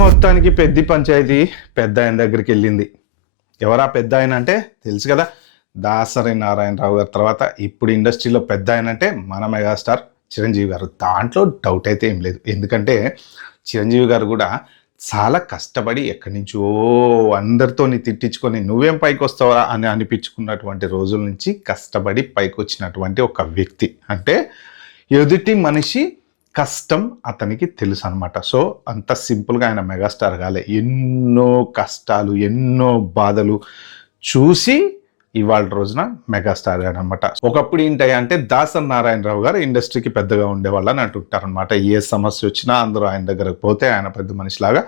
మొత్తానికి పెద్ద పంచాయతీ పెద్ద ఆయన దగ్గరికి వెళ్ళింది. ఎవరా పెద్ద ఆయన అంటే తెలుసు కదా, దాసరి నారాయణరావు గారి తర్వాత ఇప్పుడు ఇండస్ట్రీలో పెద్ద ఆయన అంటే మన మెగాస్టార్ చిరంజీవి గారు. దాంట్లో డౌట్ అయితే ఏం లేదు. ఎందుకంటే చిరంజీవి గారు కూడా చాలా కష్టపడి ఎక్కడి నుంచో అందరితోని తిట్టించుకొని నువ్వేం పైకి వస్తావా అని అనిపించుకున్నటువంటి రోజుల నుంచి కష్టపడి పైకి వచ్చినటువంటి ఒక వ్యక్తి. అంటే ఎదుటి మనిషి కష్టం అతనికి తెలుసు అనమాట. సో అంత సింపుల్గా ఆయన మెగాస్టార్ కాలే. ఎన్నో కష్టాలు, ఎన్నో బాధలు చూసి ఇవాళ రోజున మెగాస్టార్ గారు అనమాట. ఒకప్పుడు ఏంటయ్యా అంటే దాసరి నారాయణరావు గారు ఇండస్ట్రీకి పెద్దగా ఉండేవాళ్ళని అంటుంటారనమాట. ఏ సమస్య వచ్చినా అందరూ ఆయన దగ్గరకు పోతే ఆయన పెద్ద మనిషిలాగా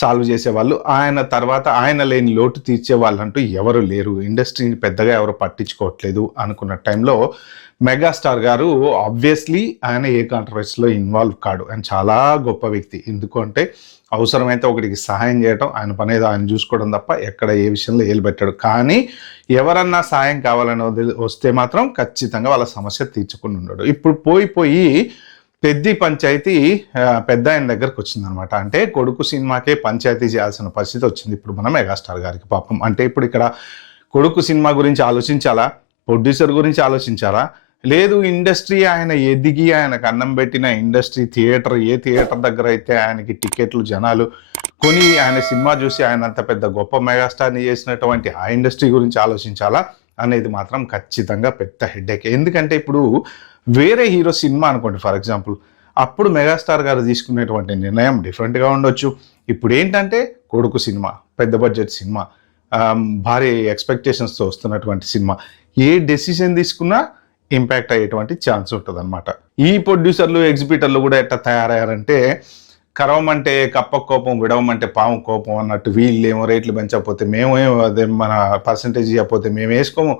సాల్వ్ చేసేవాళ్ళు. ఆయన తర్వాత ఆయన లేని లోటు తీర్చే వాళ్ళంటూ ఎవరు లేరు, ఇండస్ట్రీని పెద్దగా ఎవరు పట్టించుకోవట్లేదు అనుకున్న టైంలో మెగాస్టార్ గారు ఆబ్వియస్లీ ఆయన ఏ కాంట్రవర్సీలో ఇన్వాల్వ్ కాడు. ఆయన చాలా గొప్ప వ్యక్తి. ఎందుకంటే అవసరమైతే ఒకటికి సహాయం చేయడం ఆయన పని ఏదో ఆయన చూసుకోవడం తప్ప ఎక్కడ ఏ విషయంలో ఏలు పెట్టాడు. కానీ ఎవరన్నా సాయం కావాలని వస్తే మాత్రం ఖచ్చితంగా వాళ్ళ సమస్య తీర్చుకుని ఉన్నాడు. ఇప్పుడు పోయి పెద్ద పంచాయతీ పెద్ద ఆయన దగ్గరకు వచ్చిందనమాట. అంటే కొడుకు సినిమాకే పంచాయతీ చేయాల్సిన పరిస్థితి వచ్చింది ఇప్పుడు మన మెగాస్టార్ గారికి. పాపం అంటే ఇప్పుడు ఇక్కడ కొడుకు సినిమా గురించి ఆలోచించాలా, ప్రొడ్యూసర్ గురించి ఆలోచించాలా, లేదు ఇండస్ట్రీ ఆయన ఎదిగి ఆయనకు అన్నం పెట్టిన ఇండస్ట్రీ థియేటర్, ఏ థియేటర్ దగ్గర అయితే ఆయనకి టికెట్లు జనాలు కొని ఆయన సినిమా చూసి ఆయన అంత పెద్ద గొప్ప మెగాస్టార్ని చేసినటువంటి ఆ ఇండస్ట్రీ గురించి ఆలోచించాలా అనేది మాత్రం ఖచ్చితంగా పెద్ద హెడ్ఏక్. ఎందుకంటే ఇప్పుడు వేరే హీరో సినిమా అనుకోండి ఫర్ ఎగ్జాంపుల్, అప్పుడు మెగాస్టార్ గారు తీసుకునేటువంటి నిర్ణయం డిఫరెంట్గా ఉండొచ్చు. ఇప్పుడు ఏంటంటే కొడుకు సినిమా, పెద్ద బడ్జెట్ సినిమా, భారీ ఎక్స్పెక్టేషన్స్తో వస్తున్నటువంటి సినిమా, ఏ డెసిషన్ తీసుకున్నా ఇంపాక్ట్ అయ్యేటువంటి ఛాన్స్ ఉంటుంది అనమాట. ఈ ప్రొడ్యూసర్లు, ఎగ్జిబిటర్లు కూడా ఎట్లా తయారయ్యారంటే కరవమంటే కప్ప కోపం, విడవమంటే పాము కోపం అన్నట్టు. వీళ్ళేమో రేట్లు పెంచకపోతే మేమేమో అదే మన పర్సంటేజ్ ఇవ్వకపోతే మేము వేసుకోము,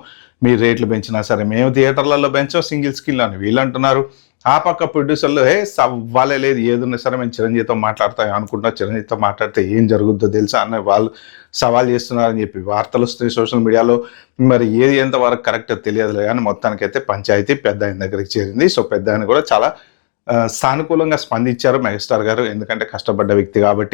మీరు రేట్లు పెంచినా సరే మేము థియేటర్లలో పెంచాం సింగిల్ స్క్రీన్ అని వీళ్ళు అంటున్నారు. ఆ పక్క ప్రొడ్యూసర్లు సవ్వాలే లేదు, ఏదున్నా సరే మేము చిరంజీవితో మాట్లాడతాం అనుకుంటున్నా, చిరంజీవితో మాట్లాడితే ఏం జరుగుద్దో తెలుసా అని వాళ్ళు సవాల్ చేస్తున్నారని చెప్పి వార్తలు వస్తున్నాయి సోషల్ మీడియాలో. మరి ఏది ఎంతవరకు కరెక్ట్ తెలియదులే కానీ మొత్తానికైతే పంచాయతీ పెద్ద ఆయన దగ్గరికి చేరింది. సో పెద్ద ఆయన కూడా చాలా సానుకూలంగా స్పందించారు మెగాస్టార్ గారు, ఎందుకంటే కష్టపడ్డ వ్యక్తి కాబట్టి.